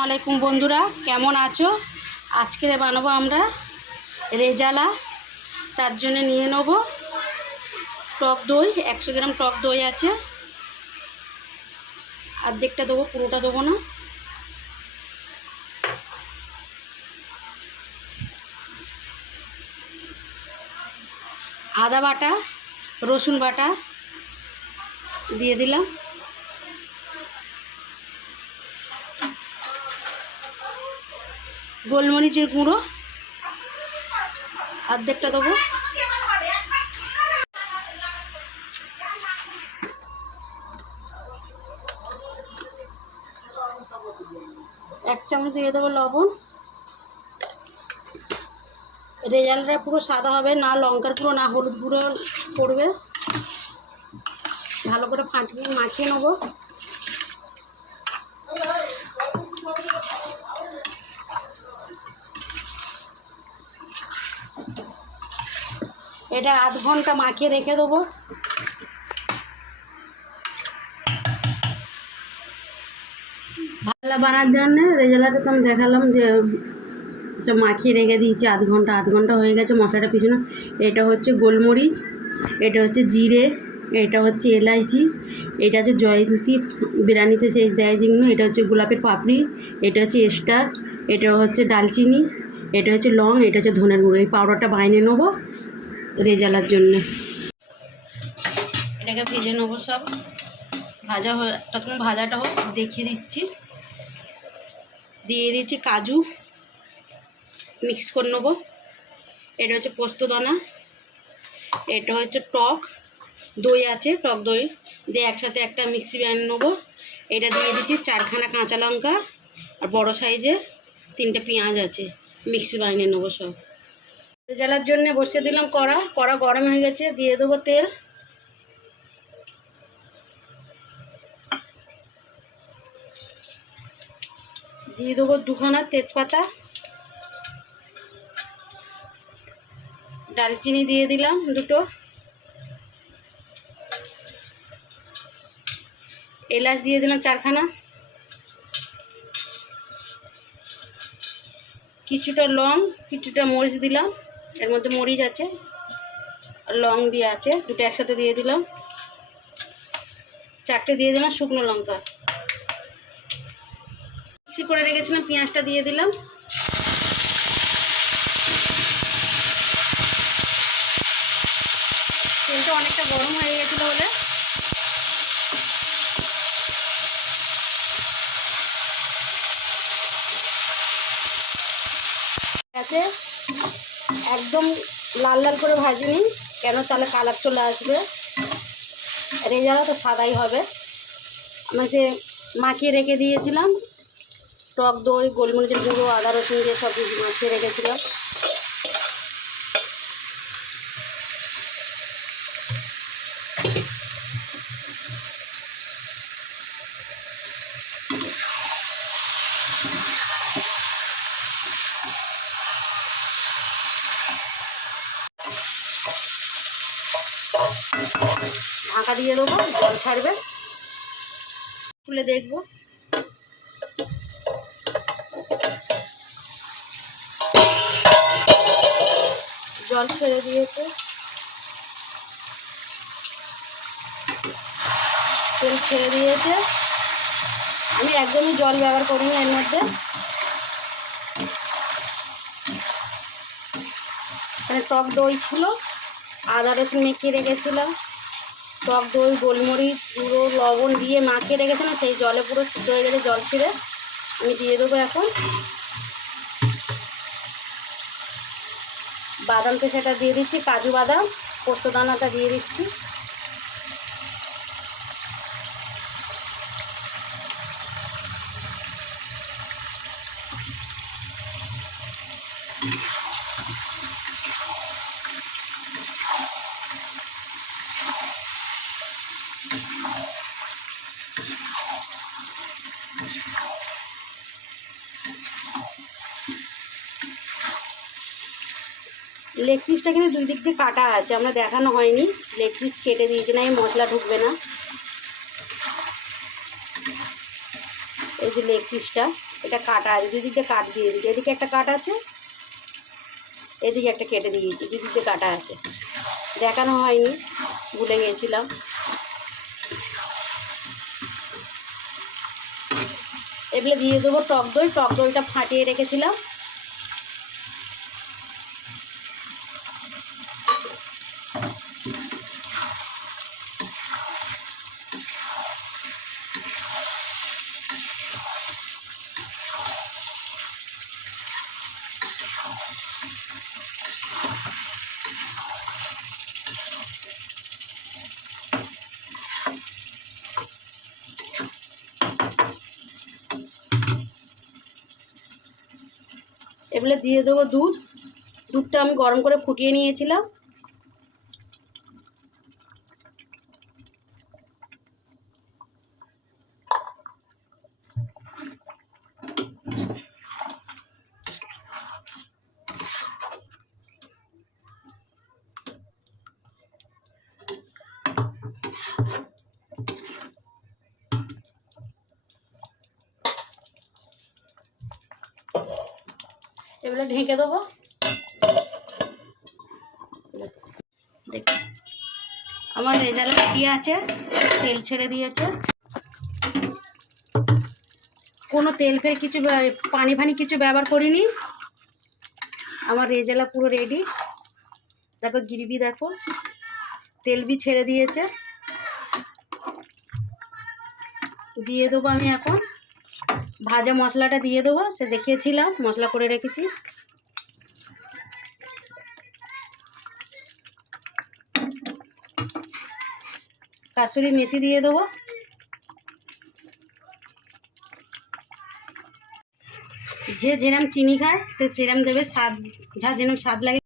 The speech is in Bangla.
আসসালামু আলাইকুম বন্ধুরা, কেমন আছো? আজকে বানাবো আমরা রেজালা। তার জন্য নিয়ে নেব টক দই। 100 গ্রাম টক দই আছে, অর্ধেকটা দেবো, পুরোটা দেবো না। আদা বাটা, রসুন বাটা দিয়ে দিলাম। গোলমরিচের গুঁড়ো অর্ধেকটা দেবো। এক চামচ দিয়ে দেবো লবণ। রেজাল্টটা পুরো সাদা হবে, না লঙ্কার গুঁড়ো না হলুদ গুঁড়ো পড়বে। ভালো করে ফাটিয়ে মাখিয়ে নেব। এটা আধ ঘন্টা মাখিয়ে রেখে দেবো। ভালো বানার জন্য রেজালাটা তো আমি দেখালাম যে সব মাখিয়ে রেখে দিয়েছি আধ ঘন্টা হয়ে গেছে মশলাটা পিছনে। এটা হচ্ছে গোলমরিচ, এটা হচ্ছে জিরে, এটা হচ্ছে এলাইচি, এটা হচ্ছে জয়ন্তী বিরিয়ানিতে সেই দেয় যেগুলো, এটা হচ্ছে গোলাপের পাপড়ি, এটা হচ্ছে স্টার, এটা হচ্ছে দালচিনি, এটা হচ্ছে লং, এটা হচ্ছে ধনের গুঁড়ো। এই পাউডারটা বাইনে নেবো রেজালার জন্যে। এটাকে ভেজে নেবো, সব ভাজা হয়ে তখন ভাজাটা হোক দেখিয়ে দিচ্ছি। দিয়ে দিচ্ছি কাজু, মিক্স করে নেবো। এটা হচ্ছে পোস্তদানা, এটা হচ্ছে টক দই আছে, টক দই দিয়ে একসাথে একটা মিক্সি বানিয়ে নেবো। এটা দিয়ে দিচ্ছি 4খানা কাঁচা লঙ্কা আর বড় সাইজের 3টে পেঁয়াজ আছে, মিক্সি বানিয়ে নেবো সব। জ্বালার জন্য বসিয়ে দিলাম কড়া গরম হয়ে গেছে। দিয়ে দেবো তেল, দিয়ে দেবো 2খানা তেজপাতা, দারচিনি দিয়ে দিলাম 2টো, এলাচ দিয়ে দিলাম 4খানা, কিছুটা লং, কিছুটা মরিচ দিলাম, এর মধ্যে মরিচ আছে আর লং দিয়ে আছে, 2টো একসাথে দিয়ে দিলাম। 4টে দিয়ে দিলাম শুকনো লঙ্কা। মিক্সি করে রেখেছিলাম পেঁয়াজটা দিয়ে দিলাম। তেলটা অনেকটা গরম হয়ে গেছিলো বলে আছে। একদম লাল লাল করে ভাজিনি, কেন তাহলে কালার চলে আসবে। রেজালা তো সাদাই হবে। আমি যে মাখিয়ে রেখে দিয়েছিলাম টক দই, গোলমরিচের গুঁড়ো, আদা রসুন দিয়ে সব মাখিয়ে রেখেছিলাম। ঢাকা দিয়ে দেবো, জল ছাড়বে, খুলে দেখবো। জল ছেড়ে দিয়েছে, তেল ছেড়ে দিয়েছে। আমি একদমই জল ব্যবহার করিনি এর মধ্যে। এখানে টক দই ছিল, আদা রসুন মেখে রেখেছিলাম, টক দই, গোলমরিচ গুঁড়ো, লবণ দিয়ে মাখিয়ে রেখেছিলাম, সেই জলে পুরো সিদ্ধ হয়ে গেছে। জল ছিঁড়ে আমি দিয়ে দেবো এখন বাদাম, তো সেটা দিয়ে দিচ্ছি, কাজু বাদাম, পোস্তদানাটা দিয়ে দিচ্ছি। লেগ পিসটা কিন্তু 2 দিক দিয়ে কাটা আছে, আমরা দেখানো হয়নি। লেগ পিস কেটে দিয়েছি, না এই মশলা ঢুকবে না। এই এই যে লেগ পিসটা, এটা কাটা আছে, দুদিকে কাট দিয়ে দিচ্ছি। এদিকে একটা কাট আছে, এদিকে একটা কেটে দিয়েছি, দুদিকে কাটা আছে, দেখানো হয়নি, ভুলে গিয়েছিলাম। এগুলো দিয়ে দেবো টক দই, টক দইটা ফাটিয়ে রেখেছিলাম। এগুলো দিয়ে দেবো দুধ, দুধটা আমি গরম করে ফুটিয়ে নিয়েছিলাম। এগুলো ঢেকে দেবো। দেখুন আমার রেজাল্ট কি আছে, তেল ছেড়ে দিয়েছে, কোনো তেল ফেল কিছু পানি ফানি কিছু ব্যবহার করিনি। আমার রেজালা পুরো রেডি। দেখো গ্রেভি, দেখো তেল বি ছেড়ে দিয়েছে। দিয়ে দেবো আমি এখন ভাজা মশলাটা দিয়ে দেবো, সে দেখিয়েছিলাম মশলা করে রেখেছি। কাসুরি মেথি দিয়ে দেবো। যে যেরকম চিনি খায় সে সেরকম দেবে, স্বাদ যা যেরকম স্বাদ লাগে।